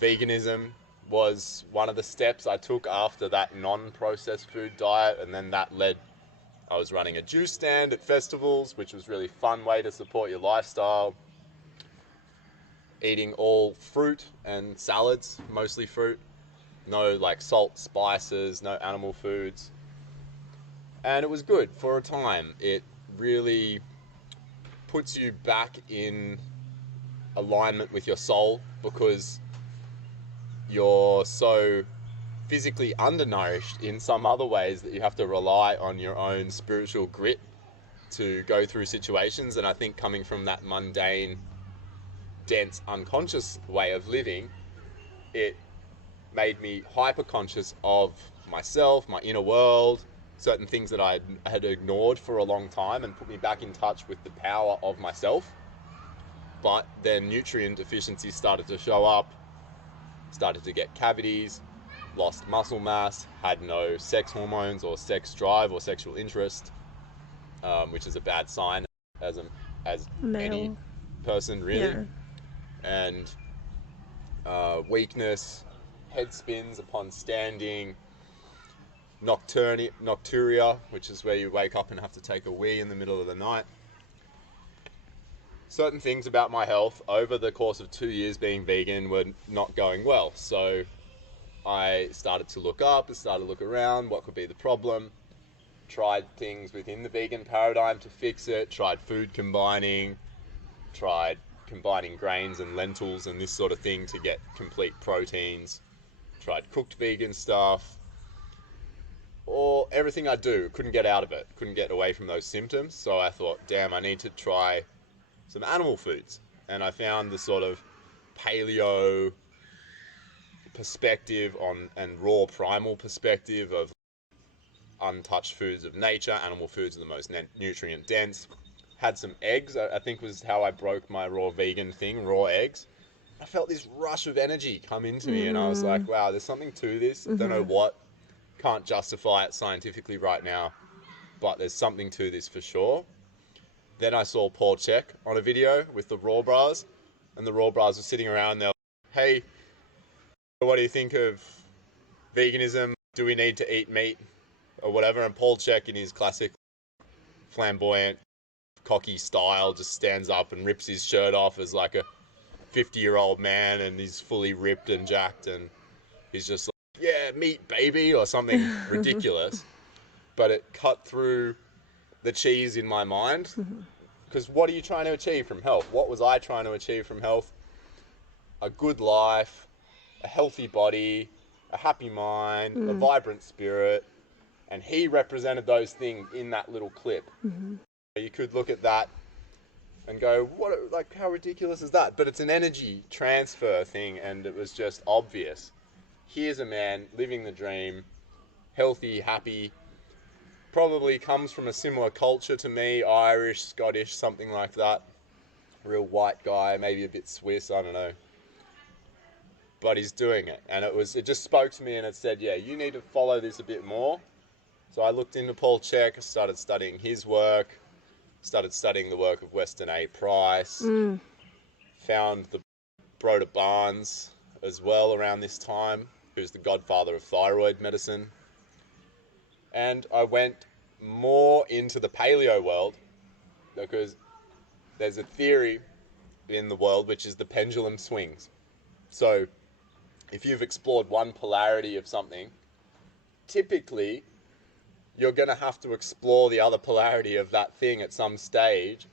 Veganism was one of the steps I took after that non-processed food diet, and then that led, I was running a juice stand at festivals, which was a really fun way to support your lifestyle. Eating all fruit and salads, mostly fruit. No like salt, spices, no animal foods. And it was good for a time. It really puts you back in alignment with your soul, because you're so physically undernourished in some other ways that you have to rely on your own spiritual grit to go through situations. And I think coming from that mundane, dense, unconscious way of living, it made me hyper conscious of myself, my inner world, certain things that I had ignored for a long time, and put me back in touch with the power of myself. But then nutrient deficiencies started to show up, started to get cavities, lost muscle mass, had no sex hormones or sex drive or sexual interest, which is a bad sign as any person, really. Yeah. And weakness, head spins upon standing, nocturia, which is where you wake up and have to take a wee in the middle of the night. Certain things about my health over the course of 2 years being vegan were not going well. So I started to look up, started to look around, what could be the problem. Tried things within the vegan paradigm to fix it, tried food combining, tried combining grains and lentils and this sort of thing to get complete proteins, tried cooked vegan stuff, or everything I do, couldn't get out of it, couldn't get away from those symptoms. So I thought, damn, I need to try some animal foods. And I found the sort of paleo perspective on, and raw primal perspective of untouched foods of nature. Animal foods are the most nutrient dense. Had some eggs, I think was how I broke my raw vegan thing, raw eggs. I felt this rush of energy come into me, and I was like, wow, there's something to this. Don't know what, can't justify it scientifically right now, but there's something to this for sure. Then I saw Paul Chek on a video with the Raw Bras, and the Raw Bras were sitting around there, hey, what do you think of veganism? Do we need to eat meat or whatever? And Paul Chek, in his classic flamboyant, cocky style, just stands up and rips his shirt off as like a 50-year-old man, and he's fully ripped and jacked, and he's just like, yeah, meat, baby, or something ridiculous. But it cut through the cheese in my mind, because what are you trying to achieve from health? What was I trying to achieve from health? A good life, a healthy body, a happy mind, a vibrant spirit, and he represented those things in that little clip. You could look at that and go, what, like, how ridiculous is that? But it's an energy transfer thing, and it was just obvious. Here's a man living the dream, healthy, happy, probably comes from a similar culture to me, Irish, Scottish, something like that. Real white guy, maybe a bit Swiss, I don't know. But he's doing it, and it just spoke to me, and it said, yeah, you need to follow this a bit more. So I looked into Paul Chek, started studying his work, started studying the work of Weston A. Price, found the Broder Barnes as well around this time, who's the godfather of thyroid medicine. And I went more into the paleo world, because there's a theory in the world which is the pendulum swings. So if you've explored one polarity of something, typically you're going to have to explore the other polarity of that thing at some stage